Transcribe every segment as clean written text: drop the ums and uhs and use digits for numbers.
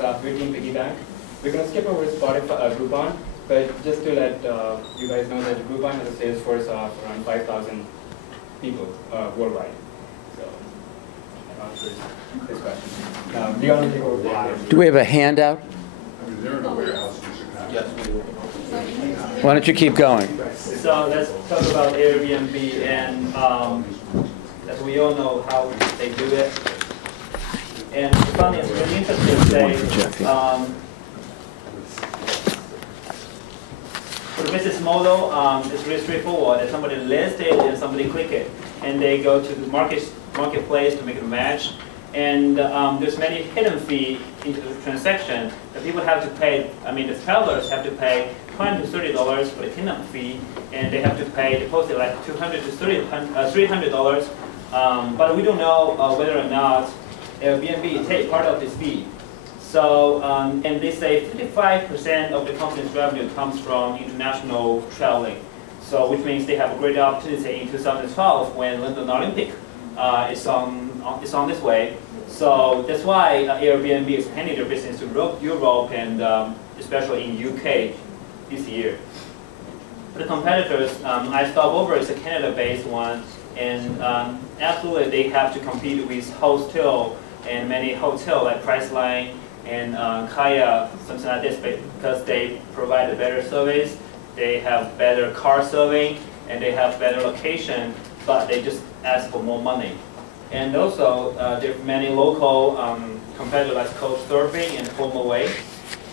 Booking Piggybank. We're going to skip over Spotify, Groupon, but just to let you guys know that Groupon has a sales force of around 5,000 people worldwide. So, this question. Leon will take over. Do we have a handout? I mean, they're in a warehouse in Chicago. Yes, we do. Why don't you keep going? So let's talk about Airbnb, and as we all know how they do it. And the funny is really interesting to say, for the business model, it's really straightforward. That somebody lists it and somebody click it, and they go to the marketplace to make a match. And there's many hidden fee into the transaction that people have to pay. I mean, the travelers have to pay $20 to $30 for the cleanup fee, and they have to pay deposit like $200 to $300. But we don't know whether or not Airbnb take part of this fee. So, and they say 55% of the company's revenue comes from international traveling. So, which means they have a great opportunity in 2012 when London Olympic is on this way. So that's why Airbnb is handing their business to Europe and especially in UK this year. For the competitors, iStopOver is a Canada-based one, and absolutely they have to compete with Hostel and many hotels like Priceline and Kaya, something like this, because they provide a better service, they have better car serving, and they have better location, but they just ask for more money. And also, there are many local competitors like Couchsurfing and HomeAway.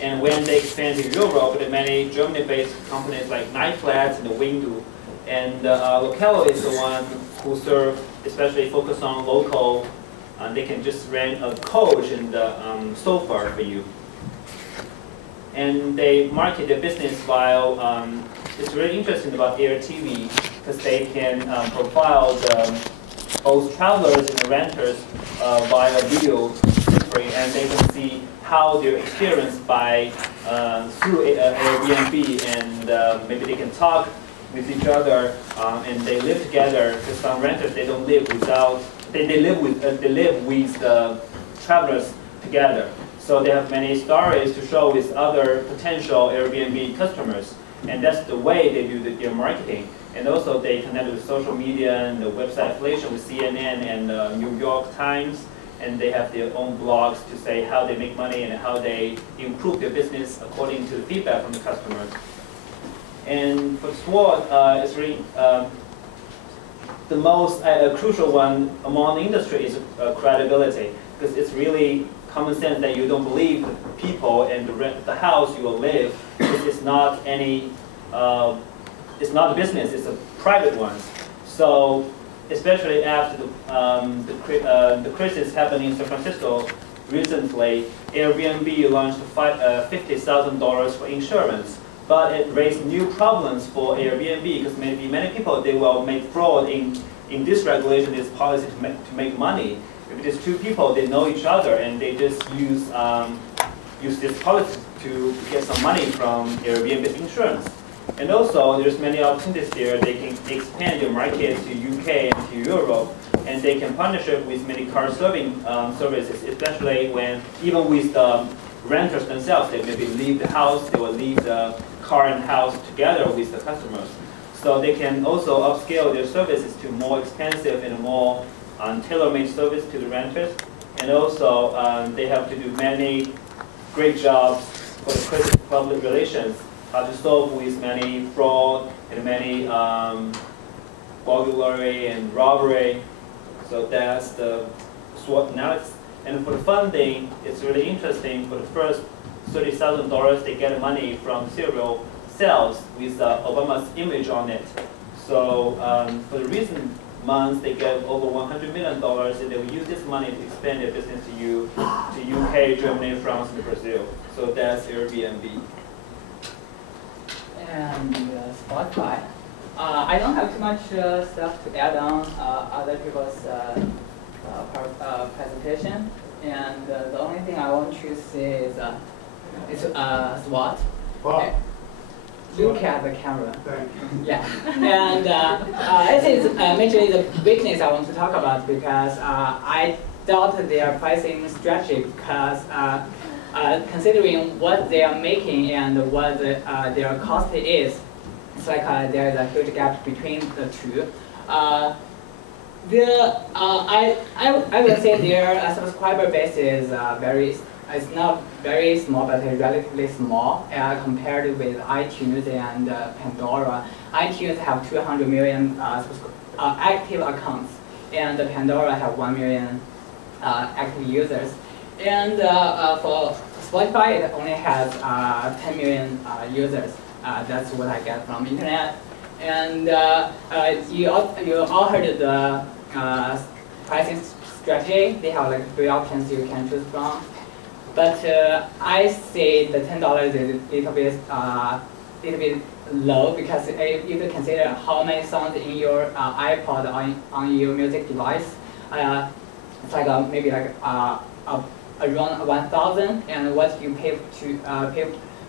And when they expand to Europe, there are many Germany-based companies like Nightflats and Windu. And Locallo is the one who serve, especially focus on local. They can just rent a coach and sofa for you. And they market their business while it's really interesting about AirTV because they can profile both travelers and the renters via video, and they can see how they're experienced by through Airbnb, and maybe they can talk with each other and they live together. Because some renters they don't live without they live with the travelers together. So they have many stories to show with other potential Airbnb customers, and that's the way they do their marketing. And also they connect with social media and the website affiliation with CNN and New York Times, and they have their own blogs to say how they make money and how they improve their business according to the feedback from the customers. And for SWOT, it's really the most crucial one among the industry is credibility, because it's really common sense that you don't believe the people and the house you will live. It's not any. It's not a business, it's a private one. So, especially after the crisis happened in San Francisco recently, Airbnb launched $50,000 for insurance. But it raised new problems for Airbnb because maybe many people, they will make fraud in this regulation, this policy to make money. If it is two people, they know each other and they just use this policy to get some money from Airbnb insurance. And also, there's many opportunities here. They can expand their market to UK and to Europe, and they can partnership with many car serving services, especially when, even with the renters themselves, they maybe leave the house, they will leave the car and house together with the customers. So they can also upscale their services to more expensive and more tailor-made service to the renters. And also, they have to do many great jobs for the crisis public relations, how to solve with many fraud and many burglary and robbery. So that's the SWOT analysis. And for the funding, it's really interesting. For the first $30,000, they get money from serial sales with Obama's image on it. So for the recent months, they get over $100 million, and they will use this money to expand their business to UK, Germany, France, and Brazil. So that's Airbnb. And Spotify. I don't have too much stuff to add on other people's presentation. And the only thing I want to say is SWOT. Wow. Look at the camera. Thank you. Yeah. And this is majorly the weakness I want to talk about, because I doubt their pricing strategy, because considering what they are making and what their cost is, it's like there is a huge gap between the two. I will say their subscriber base is it's not very small, but it's relatively small compared with iTunes and Pandora. iTunes have 200 million active accounts, and Pandora have 1 million active users. And for Spotify, it only has 10 million users. That's what I get from internet. And you all heard the pricing strategy. They have like 3 options you can choose from. But I say the $10 is a little bit low, because if you consider how many songs in your iPod on your music device, it's like maybe like around 1,000, and what you pay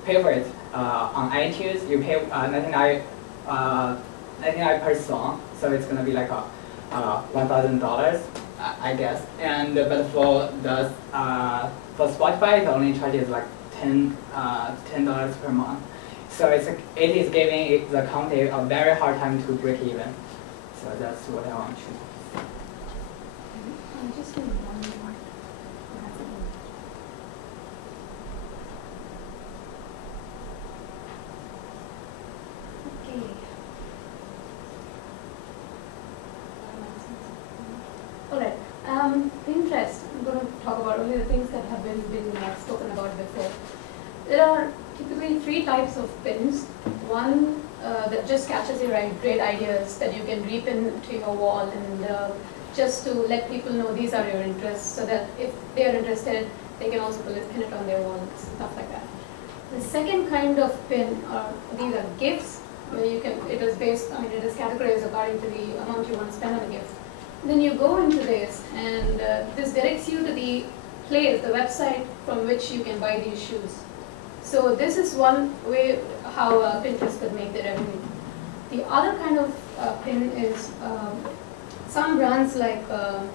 for it on iTunes, you pay 99 per song, so it's gonna be like $1,000, I guess. And but for the for Spotify, it only charges like $10 per month. So it is giving the company a very hard time to break even. So that's what I want to. Just one more. Okay. All right. Pinterest. I'm going to talk about only the things that have been spoken about before. There are typically 3 types of pins. One that just catches your great ideas that you can repin to your wall, and just to let people know these are your interests, so that if they are interested, they can also pin it on their walls, stuff like that. The second kind of pin these are gifts, where you can, it is categorized according to the amount you want to spend on a gift. Then you go into this, and this directs you to the place, the website from which you can buy these shoes. So this is one way how Pinterest could make the revenue. The other kind of pin is some brands like Banana.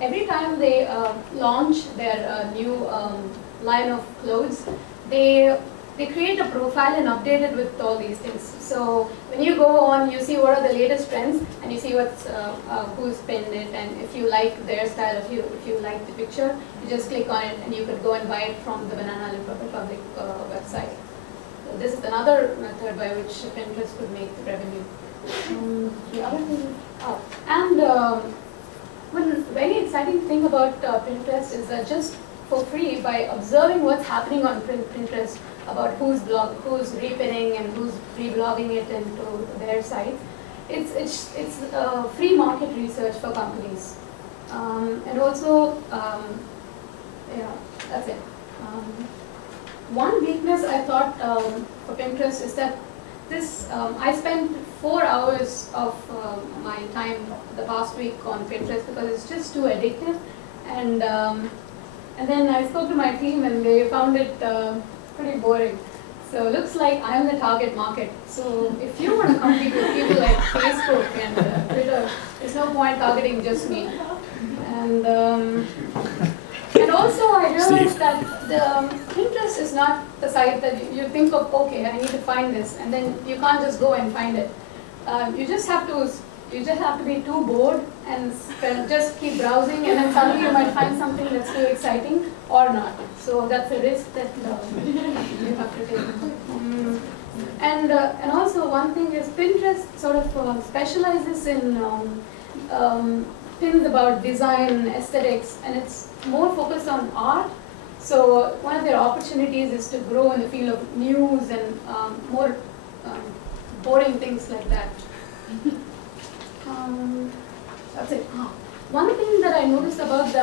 Every time they launch their new line of clothes, they create a profile and update it with all these things. So when you go on, you see what are the latest trends, and you see what's who's pinned it, and if you like their style, if you like the picture, you just click on it, and you could go and buy it from the Banana Republic website. So this is another method by which Pinterest could make the revenue. The other thing, one very exciting thing about Pinterest is that just for free, by observing what's happening on Pinterest, about who's repinning and who's reblogging it into their site, it's free market research for companies. And also, yeah, that's it. One weakness I thought for Pinterest is that this I spent 4 hours of my time the past week on Pinterest because it's just too addictive, and then I spoke to my team and they found it pretty boring. So it looks like I'm the target market. So if you want to compete with people like Facebook and Twitter, there's no point targeting just me. And also I realized that Pinterest is not the site that you think of, okay, I need to find this, and then you can't just go and find it. You just have to be too bored and just keep browsing, and then suddenly you might find something that's too exciting or not. So that's a risk that you have to take. And also one thing is Pinterest sort of specializes in pins about design, aesthetics, and it's more focused on art. So one of their opportunities is to grow in the field of news and more boring things like that. That's it. One thing that I noticed about the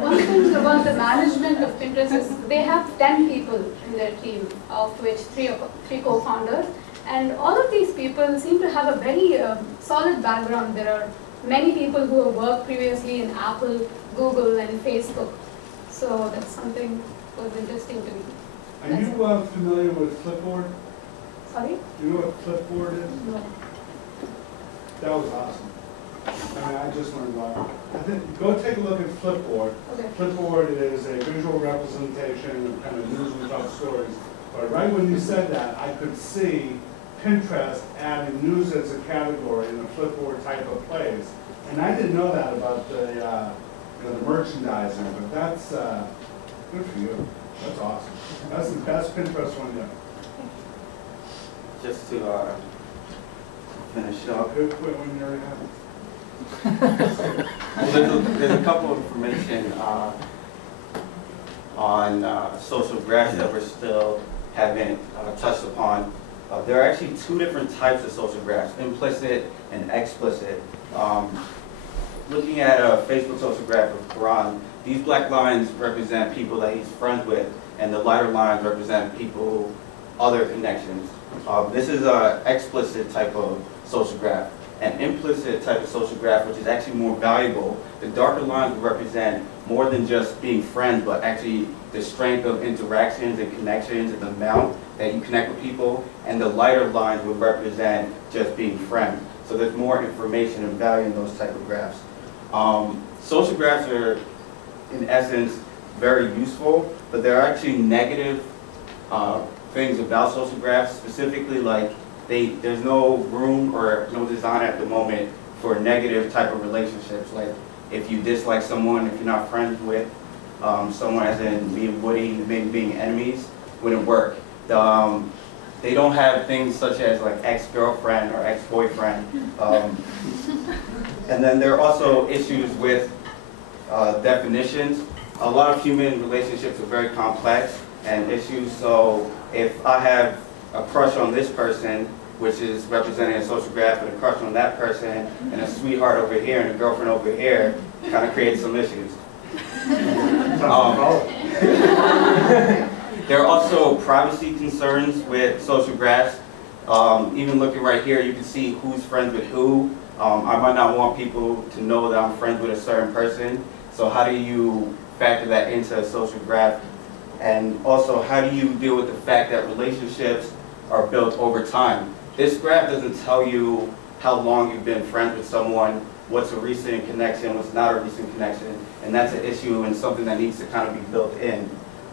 one thing about the management of Pinterest is they have 10 people in their team, of which three co-founders, and all of these people seem to have a very solid background. There are many people who have worked previously in Apple, Google, and Facebook. So that's something that was interesting to me. Are you familiar with Flipboard? Sorry? You know what Flipboard is? No. That was awesome. I mean, I just learned about it. I think, go take a look at Flipboard. Okay. Flipboard is a visual representation of kind of news and top stories. But right when you said that, I could see Pinterest adding news as a category in a Flipboard type of place. And I didn't know that about the, the merchandising, but that's good for you. That's awesome. That's the best Pinterest one yet. Just to finish up, Good quit when you already have it. well, there's a couple of information on social graphs that we still haven't touched upon. There are actually two different types of social graphs, implicit and explicit. Looking at a Facebook social graph of Quran, these black lines represent people that he's friends with, and the lighter lines represent people, other connections. This is an explicit type of social graph. An implicit type of social graph, which is actually more valuable, the darker lines will represent more than just being friends, but actually the strength of interactions and connections and the amount that you connect with people, and the lighter lines would represent just being friends. So there's more information and value in those type of graphs. Social graphs are, in essence, very useful, but there are actually negative things about social graphs, specifically like there's no room or no design at the moment for negative type of relationships. Like if you dislike someone, if you're not friends with someone, as in me and Woody, maybe being enemies, wouldn't work. They don't have things such as like ex-girlfriend or ex-boyfriend. And then there are also issues with definitions. A lot of human relationships are very complex and issues. So if I have a crush on this person, which is representing a social graph, and a crush on that person, and a sweetheart over here, and a girlfriend over here, kind of creates some issues. There are also privacy concerns with social graphs. Even looking right here, you can see who's friends with who. I might not want people to know that I'm friends with a certain person. So how do you factor that into a social graph? And also, how do you deal with the fact that relationships are built over time? This graph doesn't tell you how long you've been friends with someone, what's a recent connection, what's not a recent connection, and that's an issue and something that needs to kind of be built in.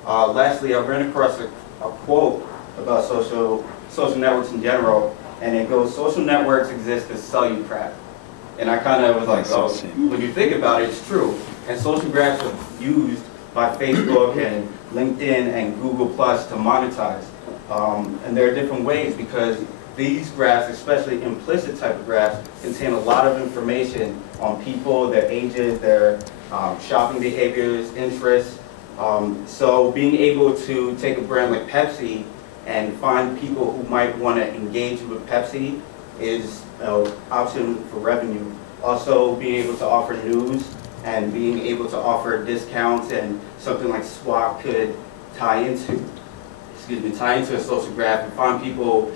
Lastly, I ran across a quote about social networks in general, and it goes, social networks exist to sell you crap. And I kind of was like, oh, when you think about it, it's true. And social graphs are used by Facebook and LinkedIn and Google Plus to monetize. And there are different ways, because these graphs, especially implicit type of graphs, contain a lot of information on people, their ages, their shopping behaviors, interests. So being able to take a brand like Pepsi and find people who might want to engage with Pepsi is an option for revenue. Also being able to offer news and being able to offer discounts, and something like Swap could tie into a social graph and find people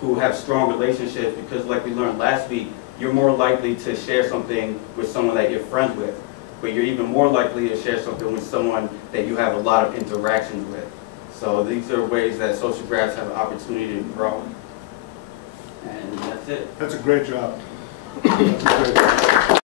who have strong relationships, because like we learned last week, you're more likely to share something with someone that you're friends with, but you're even more likely to share something with someone that you have a lot of interactions with. So these are ways that social graphs have an opportunity to grow. And that's it. That's a great job. That's a great job.